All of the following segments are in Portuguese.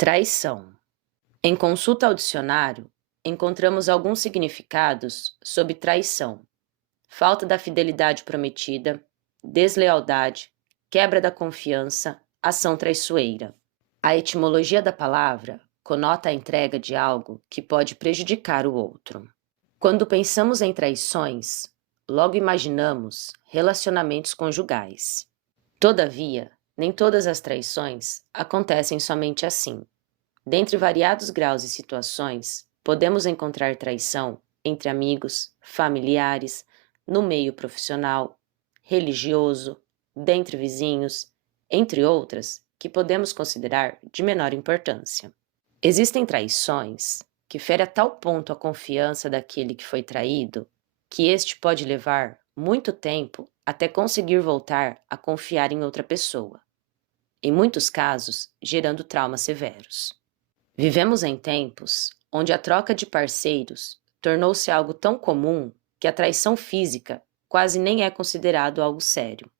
Traição. Em consulta ao dicionário, encontramos alguns significados sobre traição: falta da fidelidade prometida, deslealdade, quebra da confiança, ação traiçoeira. A etimologia da palavra conota a entrega de algo que pode prejudicar o outro. Quando pensamos em traições, logo imaginamos relacionamentos conjugais. Todavia, nem todas as traições acontecem somente assim. Dentre variados graus e situações, podemos encontrar traição entre amigos, familiares, no meio profissional, religioso, dentre vizinhos, entre outras que podemos considerar de menor importância. Existem traições que ferem a tal ponto a confiança daquele que foi traído que este pode levar muito tempo até conseguir voltar a confiar em outra pessoa, em muitos casos gerando traumas severos. Vivemos em tempos onde a troca de parceiros tornou-se algo tão comum que a traição física quase nem é considerado algo sério,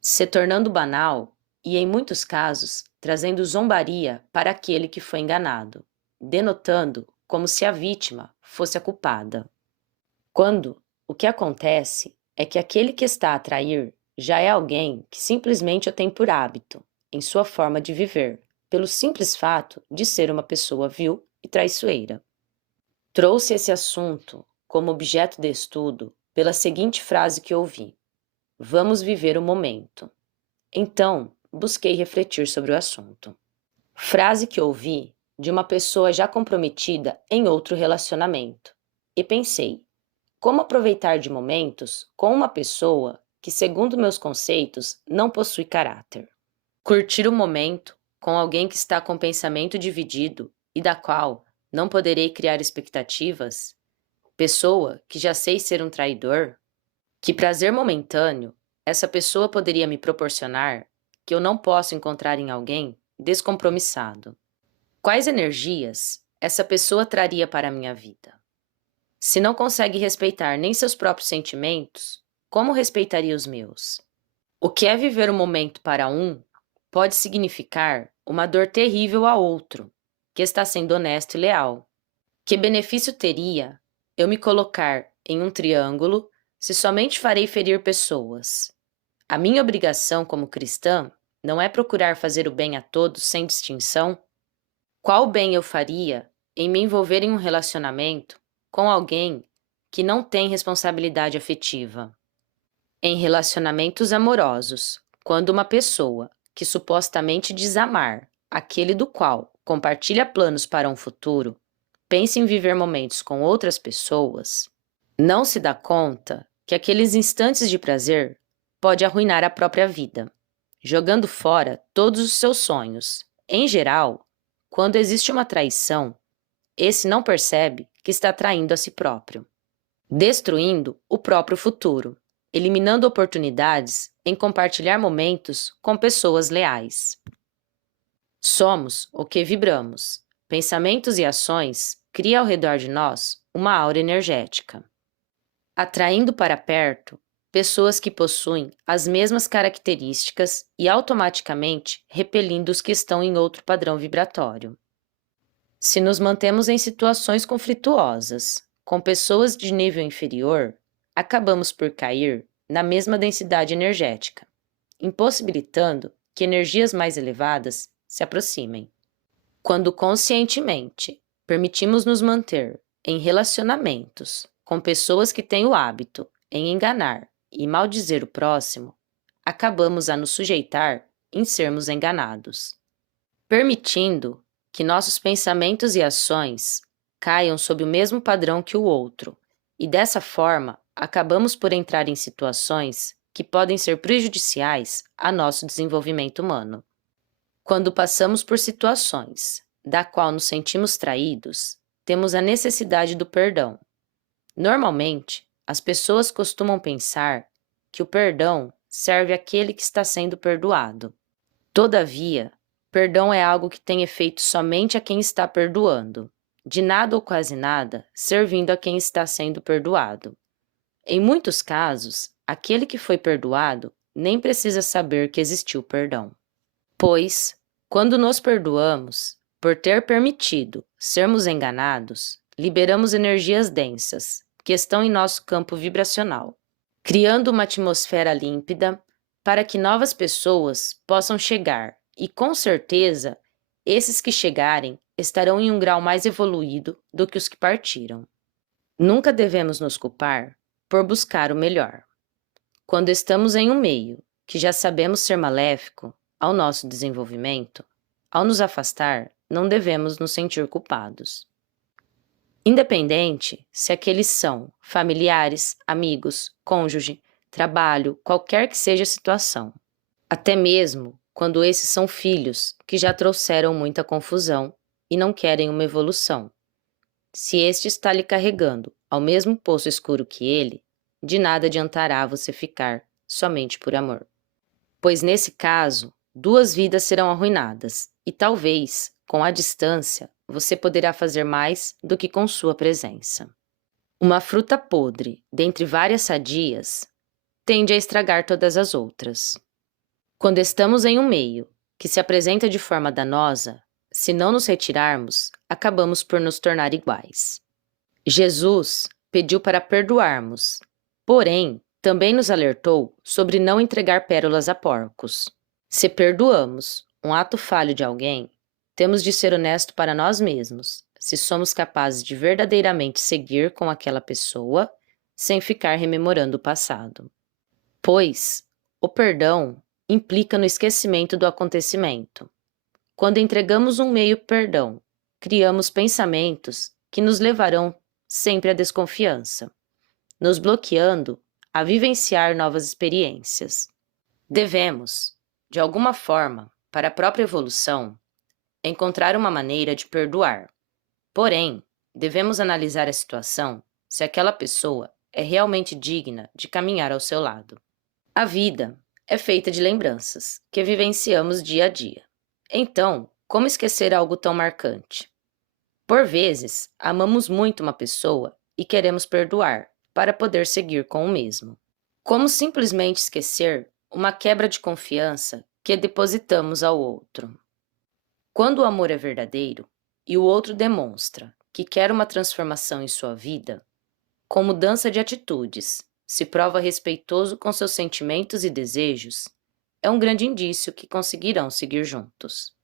se tornando banal e, em muitos casos, trazendo zombaria para aquele que foi enganado, denotando como se a vítima fosse a culpada. Quando o que acontece é que aquele que está a trair já é alguém que simplesmente o tem por hábito, em sua forma de viver, pelo simples fato de ser uma pessoa vil e traiçoeira. Trouxe esse assunto como objeto de estudo pela seguinte frase que ouvi: "Vamos viver o momento." Então, busquei refletir sobre o assunto. Frase que ouvi de uma pessoa já comprometida em outro relacionamento. E pensei: como aproveitar de momentos com uma pessoa que, segundo meus conceitos, não possui caráter? Curtir o momento com alguém que está com pensamento dividido e da qual não poderei criar expectativas? Pessoa que já sei ser um traidor? Que prazer momentâneo essa pessoa poderia me proporcionar que eu não posso encontrar em alguém descompromissado? Quais energias essa pessoa traria para a minha vida? Se não consegue respeitar nem seus próprios sentimentos, como respeitaria os meus? O que é viver o momento para um pode significar uma dor terrível a outro, que está sendo honesto e leal. Que benefício teria eu me colocar em um triângulo se somente farei ferir pessoas? A minha obrigação como cristã não é procurar fazer o bem a todos sem distinção? Qual bem eu faria em me envolver em um relacionamento com alguém que não tem responsabilidade afetiva? Em relacionamentos amorosos, quando uma pessoa que supostamente diz amar aquele do qual compartilha planos para um futuro, pensa em viver momentos com outras pessoas, não se dá conta que aqueles instantes de prazer pode arruinar a própria vida, jogando fora todos os seus sonhos. Em geral, quando existe uma traição, esse não percebe que está traindo a si próprio, destruindo o próprio futuro, eliminando oportunidades em compartilhar momentos com pessoas leais. Somos o que vibramos. Pensamentos e ações criam ao redor de nós uma aura energética, atraindo para perto pessoas que possuem as mesmas características e automaticamente repelindo os que estão em outro padrão vibratório. Se nos mantemos em situações conflituosas, com pessoas de nível inferior, acabamos por cair na mesma densidade energética, impossibilitando que energias mais elevadas se aproximem. Quando conscientemente permitimos nos manter em relacionamentos com pessoas que têm o hábito em enganar e maldizer o próximo, acabamos a nos sujeitar em sermos enganados, permitindo que nossos pensamentos e ações caiam sob o mesmo padrão que o outro, e dessa forma acabamos por entrar em situações que podem ser prejudiciais a nosso desenvolvimento humano. Quando passamos por situações da qual nos sentimos traídos, temos a necessidade do perdão. Normalmente, as pessoas costumam pensar que o perdão serve àquele que está sendo perdoado. Todavia, perdão é algo que tem efeito somente a quem está perdoando, de nada ou quase nada servindo a quem está sendo perdoado. Em muitos casos, aquele que foi perdoado nem precisa saber que existiu perdão. Pois, quando nos perdoamos, Por ter permitido sermos enganados, liberamos energias densas que estão em nosso campo vibracional, criando uma atmosfera límpida para que novas pessoas possam chegar e, com certeza, esses que chegarem estarão em um grau mais evoluído do que os que partiram. Nunca devemos nos culpar por buscar o melhor. Quando estamos em um meio que já sabemos ser maléfico ao nosso desenvolvimento, ao nos afastar, não devemos nos sentir culpados. Independente se aqueles são familiares, amigos, cônjuge, trabalho, qualquer que seja a situação. Até mesmo quando esses são filhos que já trouxeram muita confusão e não querem uma evolução. Se este está lhe carregando ao mesmo poço escuro que ele, de nada adiantará você ficar somente por amor. Pois nesse caso, 2 vidas serão arruinadas e talvez, com a distância, você poderá fazer mais do que com sua presença. Uma fruta podre, dentre várias sadias, tende a estragar todas as outras. Quando estamos em um meio que se apresenta de forma danosa, se não nos retirarmos, acabamos por nos tornar iguais. Jesus pediu para perdoarmos, porém, também nos alertou sobre não entregar pérolas a porcos. Se perdoamos um ato falho de alguém, temos de ser honestos para nós mesmos, se somos capazes de verdadeiramente seguir com aquela pessoa, sem ficar rememorando o passado. Pois o perdão implica no esquecimento do acontecimento. Quando entregamos um meio perdão, criamos pensamentos que nos levarão sempre à desconfiança, nos bloqueando a vivenciar novas experiências. Devemos, de alguma forma, para a própria evolução, encontrar uma maneira de perdoar. Porém, devemos analisar a situação se aquela pessoa é realmente digna de caminhar ao seu lado. A vida é feita de lembranças que vivenciamos dia a dia. Então, como esquecer algo tão marcante? Por vezes, amamos muito uma pessoa e queremos perdoar para poder seguir com o mesmo. Como simplesmente esquecer uma quebra de confiança que depositamos ao outro? Quando o amor é verdadeiro e o outro demonstra que quer uma transformação em sua vida, com mudança de atitudes, se prova respeitoso com seus sentimentos e desejos, é um grande indício que conseguirão seguir juntos.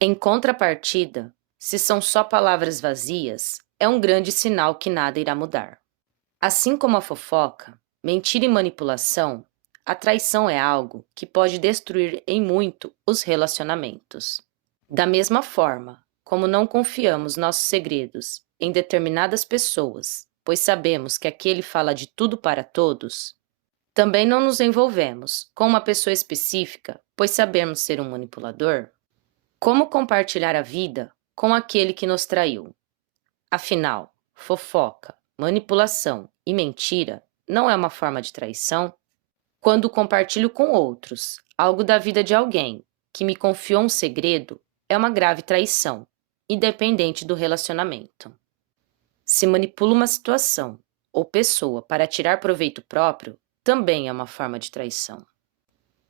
Em contrapartida, se são só palavras vazias, é um grande sinal que nada irá mudar. Assim como a fofoca, mentira e manipulação, a traição é algo que pode destruir em muito os relacionamentos. Da mesma forma, como não confiamos nossos segredos em determinadas pessoas, pois sabemos que aquele fala de tudo para todos, também não nos envolvemos com uma pessoa específica, pois sabemos ser um manipulador. Como compartilhar a vida com aquele que nos traiu? Afinal, fofoca, manipulação e mentira não é uma forma de traição? Quando compartilho com outros algo da vida de alguém que me confiou um segredo, é uma grave traição, independente do relacionamento. Se manipulo uma situação ou pessoa para tirar proveito próprio, também é uma forma de traição.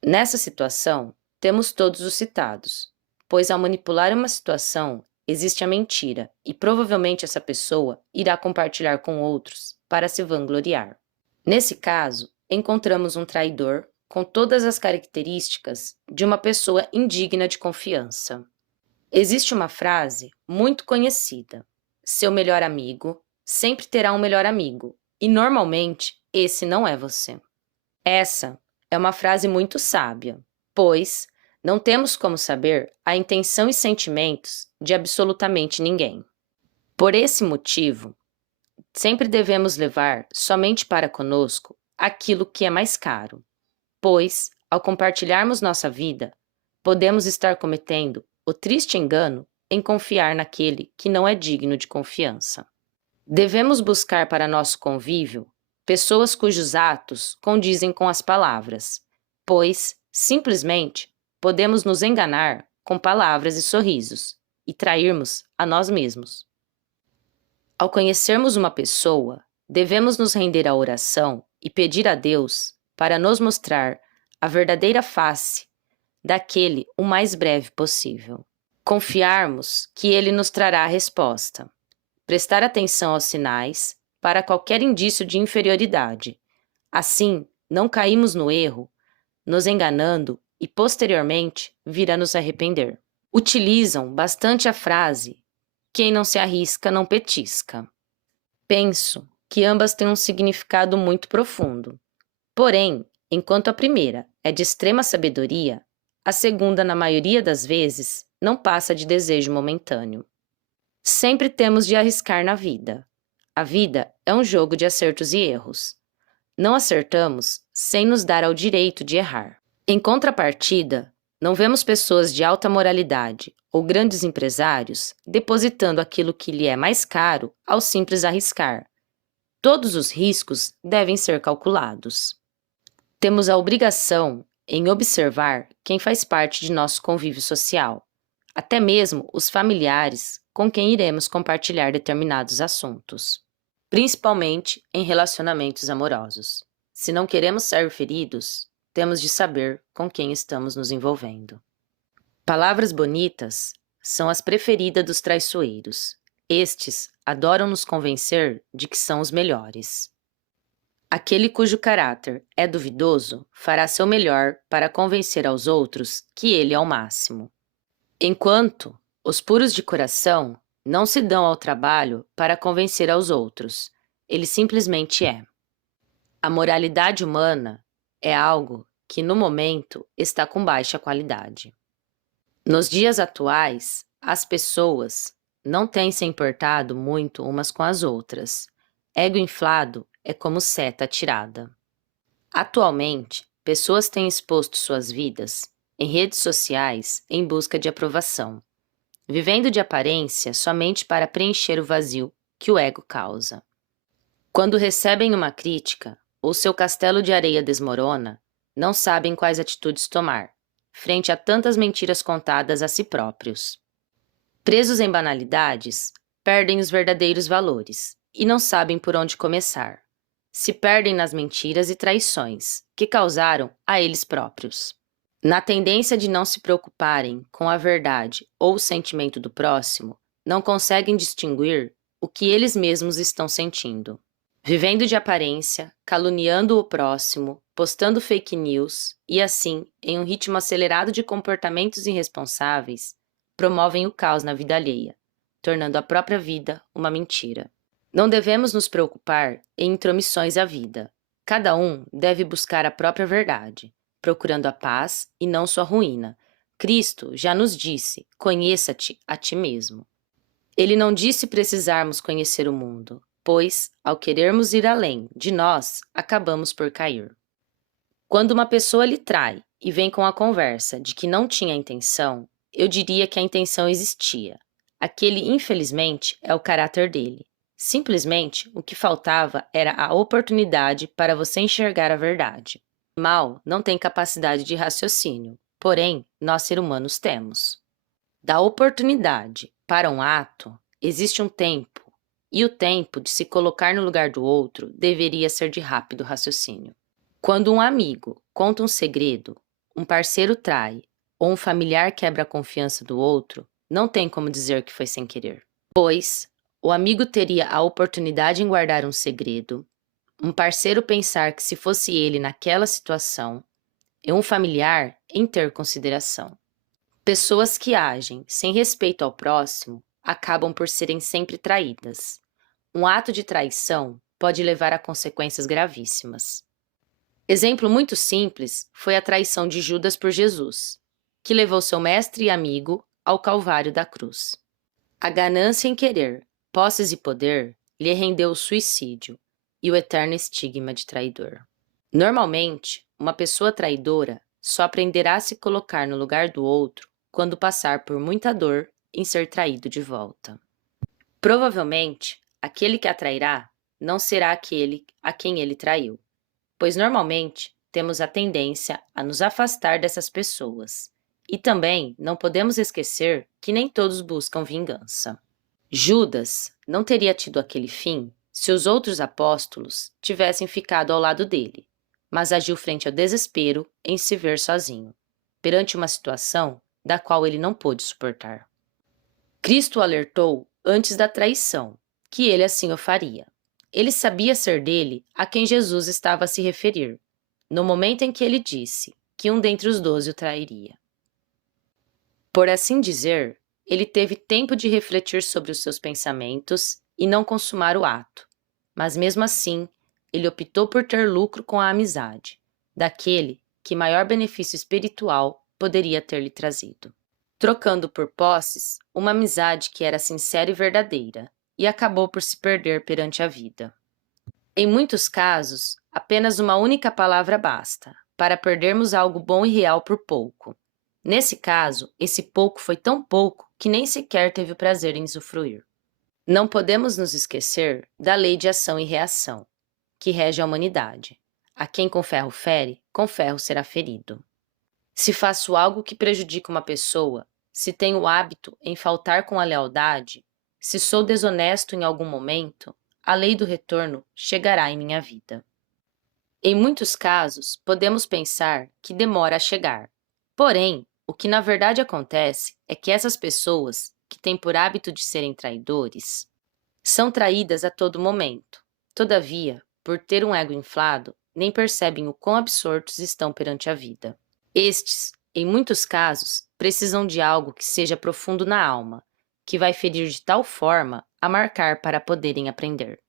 Nessa situação, temos todos os citados, pois ao manipular uma situação, existe a mentira e provavelmente essa pessoa irá compartilhar com outros para se vangloriar. Nesse caso, encontramos um traidor com todas as características de uma pessoa indigna de confiança. Existe uma frase muito conhecida: seu melhor amigo sempre terá um melhor amigo, e normalmente esse não é você. Essa é uma frase muito sábia, pois não temos como saber a intenção e sentimentos de absolutamente ninguém. Por esse motivo, sempre devemos levar somente para conosco aquilo que é mais caro, pois, ao compartilharmos nossa vida, podemos estar cometendo o triste engano em confiar naquele que não é digno de confiança. Devemos buscar para nosso convívio pessoas cujos atos condizem com as palavras, pois, simplesmente, podemos nos enganar com palavras e sorrisos e trairmos a nós mesmos. Ao conhecermos uma pessoa, devemos nos render à oração e pedir a Deus para nos mostrar a verdadeira face daquele o mais breve possível. Confiarmos que ele nos trará a resposta. Prestar atenção aos sinais para qualquer indício de inferioridade. Assim, não caímos no erro, nos enganando e, posteriormente, vir a nos arrepender. Utilizam bastante a frase "quem não se arrisca não petisca". Penso que ambas têm um significado muito profundo. Porém, enquanto a primeira é de extrema sabedoria, a segunda, na maioria das vezes, não passa de desejo momentâneo. Sempre temos de arriscar na vida. A vida é um jogo de acertos e erros. Não acertamos sem nos dar ao direito de errar. Em contrapartida, não vemos pessoas de alta moralidade ou grandes empresários depositando aquilo que lhe é mais caro ao simples arriscar. Todos os riscos devem ser calculados. Temos a obrigação em observar quem faz parte de nosso convívio social, até mesmo os familiares com quem iremos compartilhar determinados assuntos, principalmente em relacionamentos amorosos. Se não queremos ser feridos, temos de saber com quem estamos nos envolvendo. Palavras bonitas são as preferidas dos traiçoeiros. Estes adoram nos convencer de que são os melhores. Aquele cujo caráter é duvidoso fará seu melhor para convencer aos outros que ele é o máximo. Enquanto os puros de coração não se dão ao trabalho para convencer aos outros, ele simplesmente é. A moralidade humana é algo que, no momento, está com baixa qualidade. Nos dias atuais, as pessoas não têm se importado muito umas com as outras. Ego inflado é como seta atirada. Atualmente, pessoas têm exposto suas vidas em redes sociais em busca de aprovação, vivendo de aparência somente para preencher o vazio que o ego causa. Quando recebem uma crítica ou seu castelo de areia desmorona, não sabem quais atitudes tomar, frente a tantas mentiras contadas a si próprios. Presos em banalidades, perdem os verdadeiros valores e não sabem por onde começar. Se perdem nas mentiras e traições que causaram a eles próprios. Na tendência de não se preocuparem com a verdade ou o sentimento do próximo, não conseguem distinguir o que eles mesmos estão sentindo. Vivendo de aparência, caluniando o próximo, postando fake news e assim, em um ritmo acelerado de comportamentos irresponsáveis, promovem o caos na vida alheia, tornando a própria vida uma mentira. Não devemos nos preocupar em intromissões à vida. Cada um deve buscar a própria verdade, procurando a paz e não sua ruína. Cristo já nos disse: conheça-te a ti mesmo. Ele não disse precisarmos conhecer o mundo, pois, ao querermos ir além de nós, acabamos por cair. Quando uma pessoa lhe trai e vem com a conversa de que não tinha intenção, eu diria que a intenção existia. Aquele, infelizmente, é o caráter dele. Simplesmente, o que faltava era a oportunidade para você enxergar a verdade. O mal não tem capacidade de raciocínio, porém, nós seres humanos temos. Da oportunidade para um ato, existe um tempo, e o tempo de se colocar no lugar do outro deveria ser de rápido raciocínio. Quando um amigo conta um segredo, um parceiro trai, ou um familiar quebra a confiança do outro, não tem como dizer que foi sem querer. Pois, o amigo teria a oportunidade em guardar um segredo, um parceiro pensar que se fosse ele naquela situação, e um familiar em ter consideração. Pessoas que agem sem respeito ao próximo acabam por serem sempre traídas. Um ato de traição pode levar a consequências gravíssimas. Exemplo muito simples foi a traição de Judas por Jesus, que levou seu mestre e amigo ao Calvário da cruz. A ganância em querer posses e poder lhe rendeu o suicídio e o eterno estigma de traidor. Normalmente, uma pessoa traidora só aprenderá a se colocar no lugar do outro quando passar por muita dor em ser traído de volta. Provavelmente, aquele que a trairá não será aquele a quem ele traiu, pois normalmente temos a tendência a nos afastar dessas pessoas. E também não podemos esquecer que nem todos buscam vingança. Judas não teria tido aquele fim se os outros apóstolos tivessem ficado ao lado dele, mas agiu frente ao desespero em se ver sozinho, perante uma situação da qual ele não pôde suportar. Cristo o alertou antes da traição, que ele assim o faria. Ele sabia ser dele a quem Jesus estava a se referir, no momento em que ele disse que um dentre os 12 o trairia. Por assim dizer, ele teve tempo de refletir sobre os seus pensamentos e não consumar o ato, mas mesmo assim, ele optou por ter lucro com a amizade, daquele que maior benefício espiritual poderia ter lhe trazido. Trocando por posses uma amizade que era sincera e verdadeira, e acabou por se perder perante a vida. Em muitos casos, apenas uma única palavra basta para perdermos algo bom e real por pouco. Nesse caso, esse pouco foi tão pouco que nem sequer teve o prazer em usufruir. Não podemos nos esquecer da lei de ação e reação, que rege a humanidade. A quem com ferro fere, com ferro será ferido. Se faço algo que prejudica uma pessoa, se tenho hábito em faltar com a lealdade, se sou desonesto em algum momento, a lei do retorno chegará em minha vida. Em muitos casos, podemos pensar que demora a chegar. Porém, o que na verdade acontece é que essas pessoas, que têm por hábito de serem traidores, são traídas a todo momento. Todavia, por ter um ego inflado, nem percebem o quão absortos estão perante a vida. Estes, em muitos casos, precisam de algo que seja profundo na alma, que vai ferir de tal forma a marcar para poderem aprender.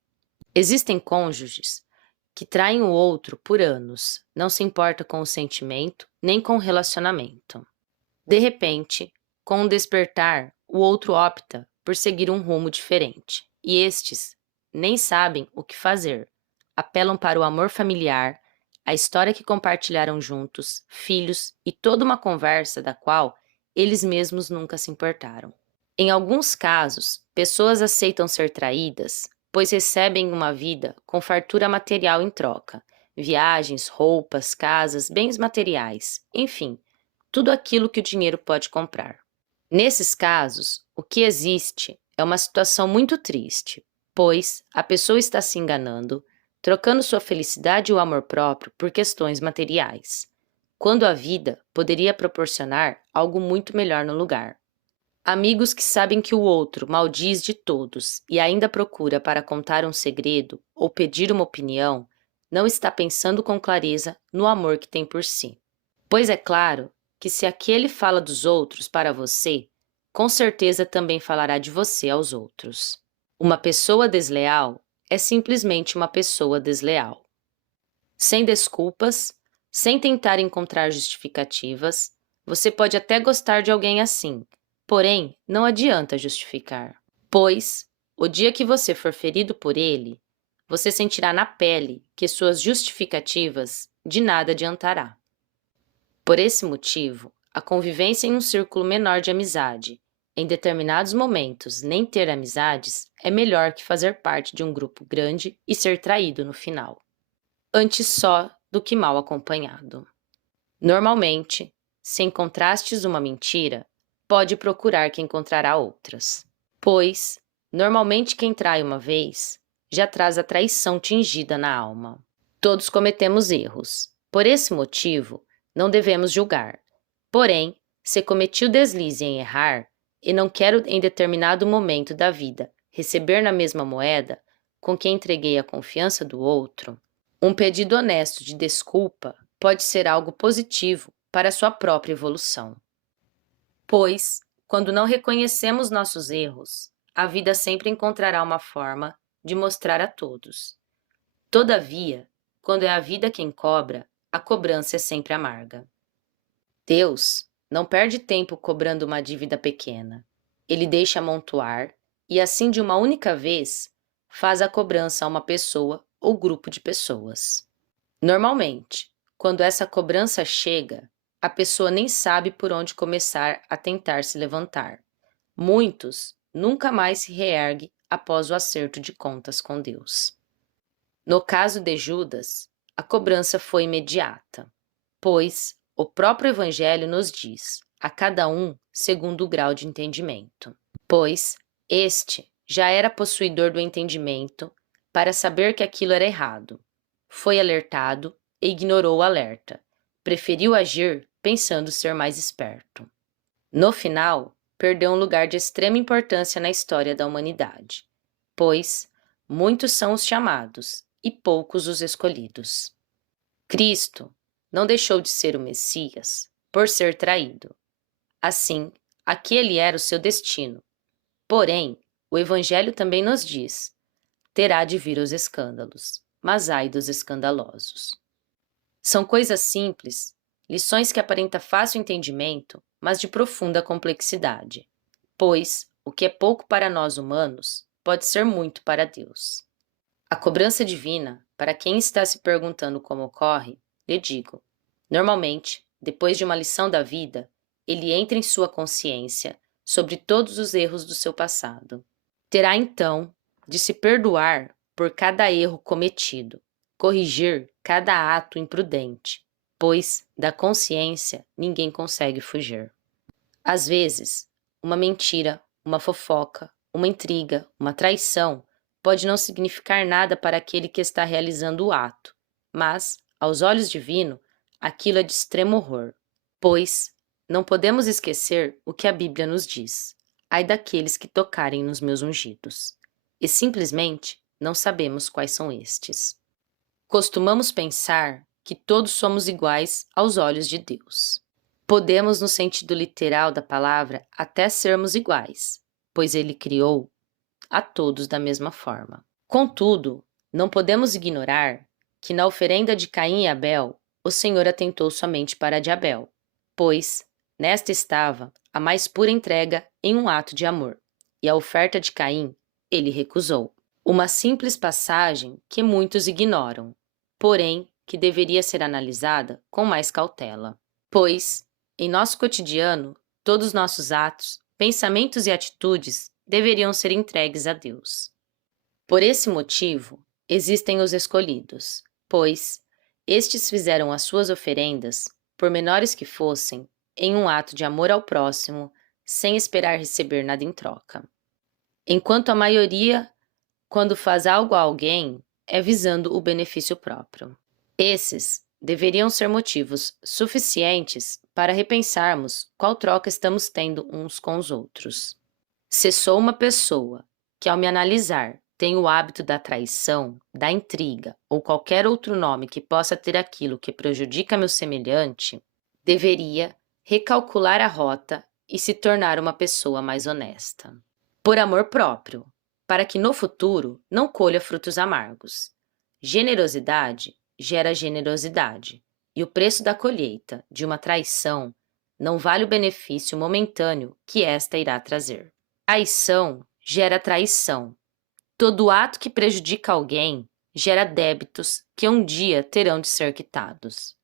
Existem cônjuges que traem o outro por anos, não se importa com o sentimento nem com o relacionamento. De repente, com o despertar, o outro opta por seguir um rumo diferente, e estes nem sabem o que fazer. Apelam para o amor familiar, a história que compartilharam juntos, filhos e toda uma conversa da qual eles mesmos nunca se importaram. Em alguns casos, pessoas aceitam ser traídas, pois recebem uma vida com fartura material em troca, viagens, roupas, casas, bens materiais, enfim, tudo aquilo que o dinheiro pode comprar. Nesses casos, o que existe é uma situação muito triste, pois a pessoa está se enganando, trocando sua felicidade e o amor próprio por questões materiais, quando a vida poderia proporcionar algo muito melhor no lugar. Amigos que sabem que o outro maldiz de todos e ainda procura para contar um segredo ou pedir uma opinião, não está pensando com clareza no amor que tem por si. Pois é claro que se aquele fala dos outros para você, com certeza também falará de você aos outros. Uma pessoa desleal é simplesmente uma pessoa desleal. Sem desculpas, sem tentar encontrar justificativas, você pode até gostar de alguém assim, porém não adianta justificar. Pois, o dia que você for ferido por ele, você sentirá na pele que suas justificativas de nada adiantará. Por esse motivo, a convivência em um círculo menor de amizade, em determinados momentos nem ter amizades, é melhor que fazer parte de um grupo grande e ser traído no final. Antes só do que mal acompanhado. Normalmente, se encontrastes uma mentira, pode procurar que encontrará outras. Pois, normalmente quem trai uma vez, já traz a traição tingida na alma. Todos cometemos erros. Por esse motivo, não devemos julgar. Porém, se cometi o deslize em errar, e não quero em determinado momento da vida receber na mesma moeda com quem entreguei a confiança do outro, um pedido honesto de desculpa pode ser algo positivo para sua própria evolução. Pois, quando não reconhecemos nossos erros, a vida sempre encontrará uma forma de mostrar a todos. Todavia, quando é a vida quem cobra, a cobrança é sempre amarga. Deus não perde tempo cobrando uma dívida pequena. Ele deixa amontoar e, assim de uma única vez, faz a cobrança a uma pessoa ou grupo de pessoas. Normalmente, quando essa cobrança chega, a pessoa nem sabe por onde começar a tentar se levantar. Muitos nunca mais se reerguem após o acerto de contas com Deus. No caso de Judas, a cobrança foi imediata, pois o próprio Evangelho nos diz, a cada um segundo o grau de entendimento. Pois este já era possuidor do entendimento para saber que aquilo era errado. Foi alertado e ignorou o alerta. Preferiu agir pensando ser mais esperto. No final, perdeu um lugar de extrema importância na história da humanidade, pois muitos são os chamados e poucos os escolhidos. Cristo não deixou de ser o Messias por ser traído. Assim, aquele era o seu destino. Porém, o Evangelho também nos diz: terá de vir os escândalos, mas ai dos escandalosos. São coisas simples, lições que aparenta fácil entendimento, mas de profunda complexidade, pois o que é pouco para nós humanos pode ser muito para Deus. A cobrança divina, para quem está se perguntando como ocorre, lhe digo: normalmente, depois de uma lição da vida, ele entra em sua consciência sobre todos os erros do seu passado. Terá então de se perdoar por cada erro cometido, corrigir cada ato imprudente, pois da consciência ninguém consegue fugir. Às vezes, uma mentira, uma fofoca, uma intriga, uma traição pode não significar nada para aquele que está realizando o ato, mas, aos olhos divinos, aquilo é de extremo horror, pois não podemos esquecer o que a Bíblia nos diz: ai daqueles que tocarem nos meus ungidos. E simplesmente não sabemos quais são estes. Costumamos pensar que todos somos iguais aos olhos de Deus. Podemos, no sentido literal da palavra, até sermos iguais, pois Ele criou a todos da mesma forma. Contudo, não podemos ignorar que na oferenda de Caim e Abel, o Senhor atentou somente para a de Abel, pois nesta estava a mais pura entrega em um ato de amor, e a oferta de Caim ele recusou. Uma simples passagem que muitos ignoram, porém que deveria ser analisada com mais cautela, pois, em nosso cotidiano, todos os nossos atos, pensamentos e atitudes deveriam ser entregues a Deus. Por esse motivo, existem os escolhidos, pois estes fizeram as suas oferendas, por menores que fossem, em um ato de amor ao próximo, sem esperar receber nada em troca. Enquanto a maioria, quando faz algo a alguém, é visando o benefício próprio. Esses deveriam ser motivos suficientes para repensarmos qual troca estamos tendo uns com os outros. Se sou uma pessoa que, ao me analisar, tem o hábito da traição, da intriga ou qualquer outro nome que possa ter aquilo que prejudica meu semelhante, deveria recalcular a rota e se tornar uma pessoa mais honesta. Por amor próprio, para que no futuro não colha frutos amargos. Generosidade gera generosidade, e o preço da colheita de uma traição não vale o benefício momentâneo que esta irá trazer. Traição gera traição. Todo ato que prejudica alguém gera débitos que um dia terão de ser quitados.